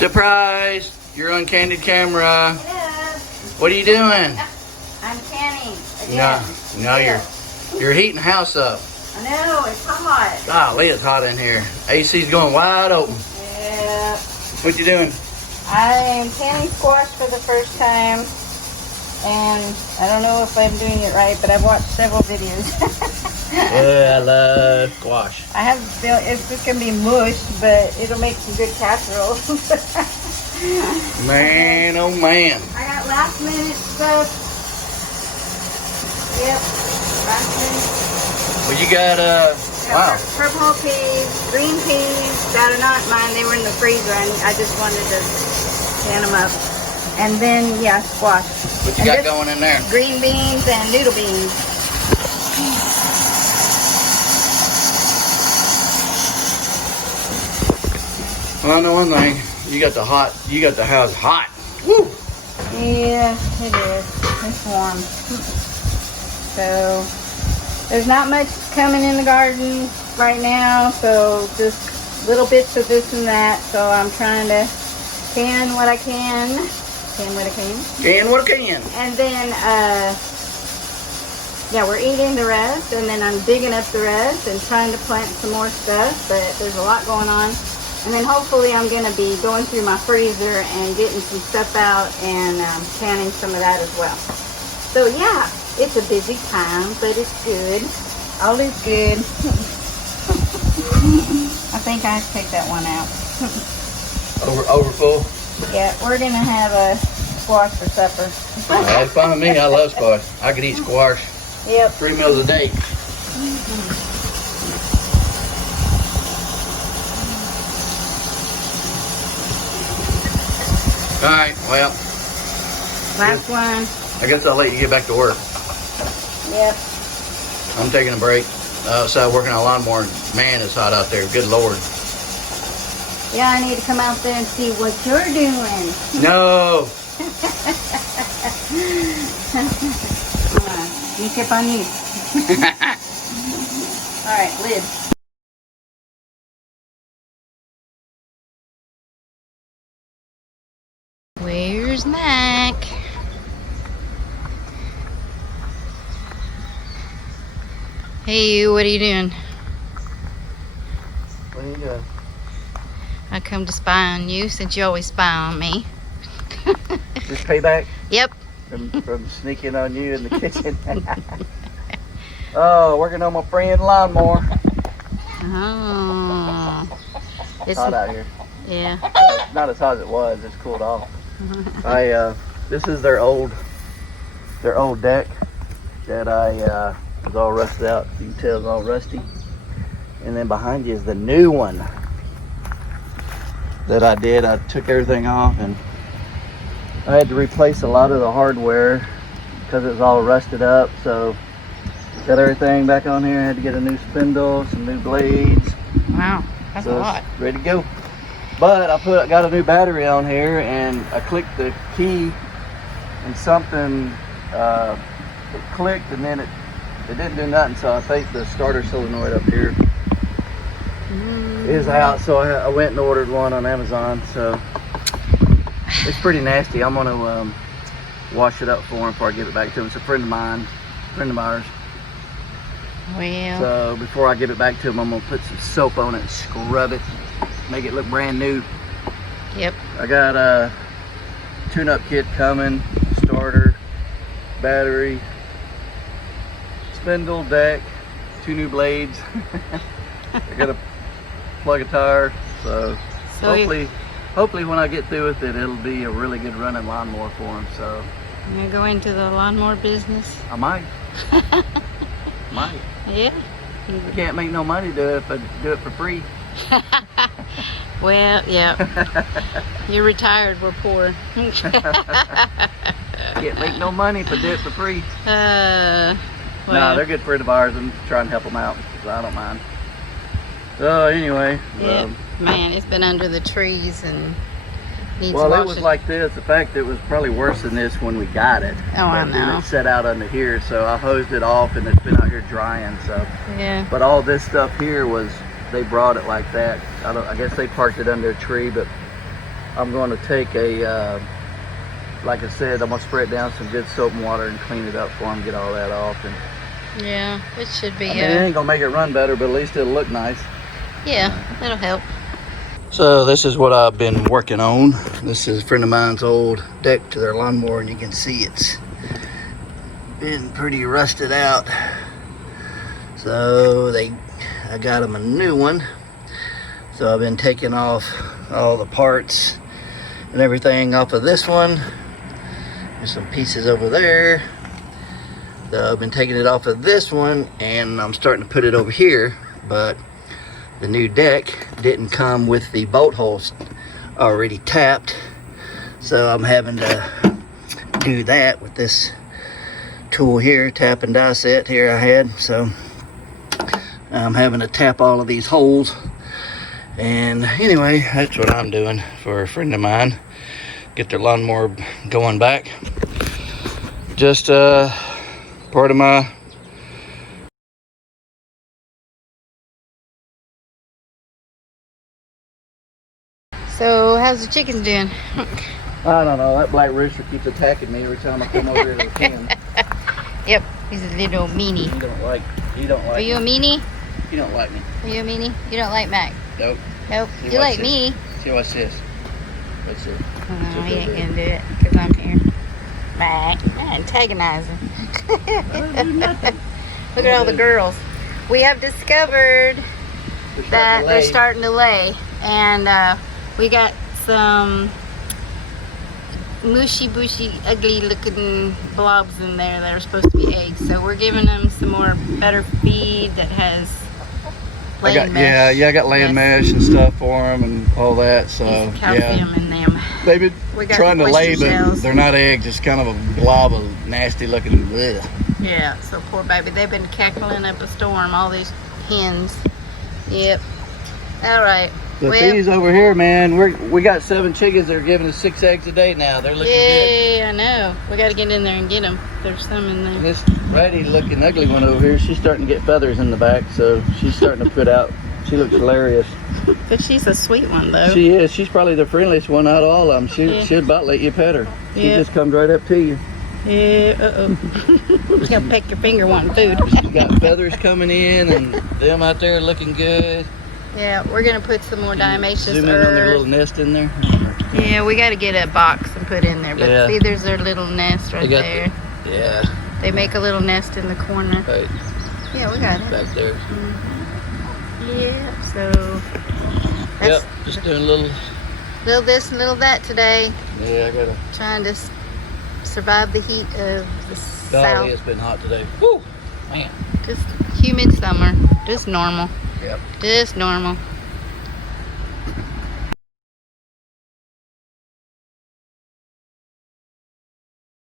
Surprise! You're on candid camera. Hello. What are you doing? I'm canning again. No, you're heating the house up. I know, it's hot. Golly, it's hot in here. AC's going wide open. Yeah. What you doing? I am canning squash for the first time. And I don't know if I'm doing it right, but I've watched several videos. Yeah, I love squash. I have a feeling it's just going to be mush, but it'll make some good casseroles. Man, oh man. I got last minute stuff. Yep, last minute. Well, you got, wow. Purple peas, green peas that are not mine. They were in the freezer, and I just wanted to can them up. And then, yeah, squash. What you got going in there? Green beans and noodle beans. Well, I know one thing. You got the house hot. Woo! Yeah, it is. It's warm. So, there's not much coming in the garden right now, so just little bits of this and that. So I'm trying to can what I can. Can what I can. Can what I can. And then, yeah, we're eating the rest, and then I'm digging up the rest and trying to plant some more stuff, but there's a lot going on. And then hopefully I'm going to be going through my freezer and getting some stuff out and canning some of that as well. So yeah, it's a busy time, but it's good. All is good. I think I take that one out. Over full? Yeah, we're going to have a squash for supper. That's fine with me. I love squash. I could eat squash. Yep. 3 meals a day. All right, well. Last one. I guess I'll let you get back to work. Yep. I'm taking a break. Outside working on a lawnmower. Man, it's hot out there. Good Lord. Yeah, I need to come out there and see what you're doing. No. Sneak up on you. All right, lid. Where's Mac? Hey, what are you doing? What are you doing? I come to spy on you since you always spy on me. Just payback? Yep. From sneaking on you in the kitchen. Oh, working on my friend lawnmower. Oh. It's hot out here. Yeah. Not as hot as it was. It's cooled off. This is their old deck that was all rusted out. You can tell it's all rusty. And then behind you is the new one that I did. I took everything off and I had to replace a lot of the hardware because it was all rusted up. So got everything back on here. I had to get a new spindle, some new blades. Wow, that's a lot. Ready to go. But I got a new battery on here, and I clicked the key, and something it clicked, and then it didn't do nothing. So I think the starter solenoid up here is out. So I went and ordered one on Amazon. So it's pretty nasty. I'm gonna wash it up for him before I give it back to him. It's a friend of ours. Well. So before I give it back to him, I'm gonna put some soap on it and scrub it. Make it look brand new. Yep. I got a tune-up kit coming, starter, battery, spindle, deck, 2 new blades. I gotta plug a tire, so hopefully when I get through with it, it'll be a really good running lawnmower for him. So You gonna go into the lawnmower business? I might. Might. Yeah. I can't make no money do it if I do it for free. Well, yeah. You're retired, we're poor. Can't make no money if I do it for free. Well. No, they're good friend of ours. I'm trying to help them out, so I don't mind. So anyway. Yeah, man, it's been under the trees and needs well, washing. it was like this. The fact it was probably worse than this when we got it. Oh, I But then know. it set out under here, so I hosed it off, and it's been out here drying. So. Yeah. But all this stuff here was, they brought it like that. I guess they parked it under a tree, but I'm going to take a, like I said, I'm going to spray it down some good soap and water and clean it up for them, get all that off. And Yeah, it should be. I mean, it ain't going to make it run better, but at least it'll look nice. Yeah, that'll help. So this is what I've been working on. This is a friend of mine's old deck to their lawnmower, and you can see it's been pretty rusted out. So I got them a new one. So I've been taking off all the parts and everything off of this one. There's some pieces over there. So I've been taking it off of this one, and I'm starting to put it over here, but the new deck didn't come with the bolt holes already tapped, so I'm having to do that with this tool here, tap and die set here I had. So I'm having to tap all of these holes, and anyway, that's what I'm doing for a friend of mine, get their lawnmower going back. Just part of my So, how's the chickens doing? I don't know, that black rooster keeps attacking me every time I come over here to the pen. Yep, he's a little meanie. He don't like Are you a me. meanie? He don't like me. Are you a meanie? You don't like Mac? Nope. Nope. See, You watch like this. me. See, what's this? What's it? No, he ain't gonna do it because I'm here. Mac, antagonizing. Look at all the girls. We have discovered that they're starting to lay, and we got some mushy bushy ugly looking blobs in there that are supposed to be eggs, so we're giving them some more better feed that has laying mesh. I got laying mesh and stuff for them and all that. So Some calcium in them. they've been We got trying to lay, oyster but shells. they're not eggs. It's kind of a blob of nasty looking. Bleh. Yeah, so poor baby. They've been cackling up a storm, all these hens. Yep. All right. But these over here, man, we got 7 chickens that are giving us 6 eggs a day now. They're looking good. Yeah, I know. We got to get in there and get them. There's some in And there. this ratty looking ugly one over here, she's starting to get feathers in the back, so she's starting to put out. She looks hilarious. But she's a sweet one, though. She is. She's probably the friendliest one out of all of them. She'd about let you pet her. She Yeah. just comes right up to you. Yeah, uh-oh. He'll peck your finger wanting food. She's got feathers coming in, and them out there looking good. Yeah, we're going to put some more diatomaceous Zoom in on their earth. little nest in there. Yeah, we got to get a box and put in there. But Yeah. see, there's their little nest right there. Yeah, They make a little nest in the corner. right Yeah, we got it. back there. Yeah, so that's Yep, just doing a little. little this and little that today. Yeah, I gotta. Trying to survive the heat of the Golly, south. it's been hot today. Woo, man. Just humid summer. Just normal. Yep. Just normal.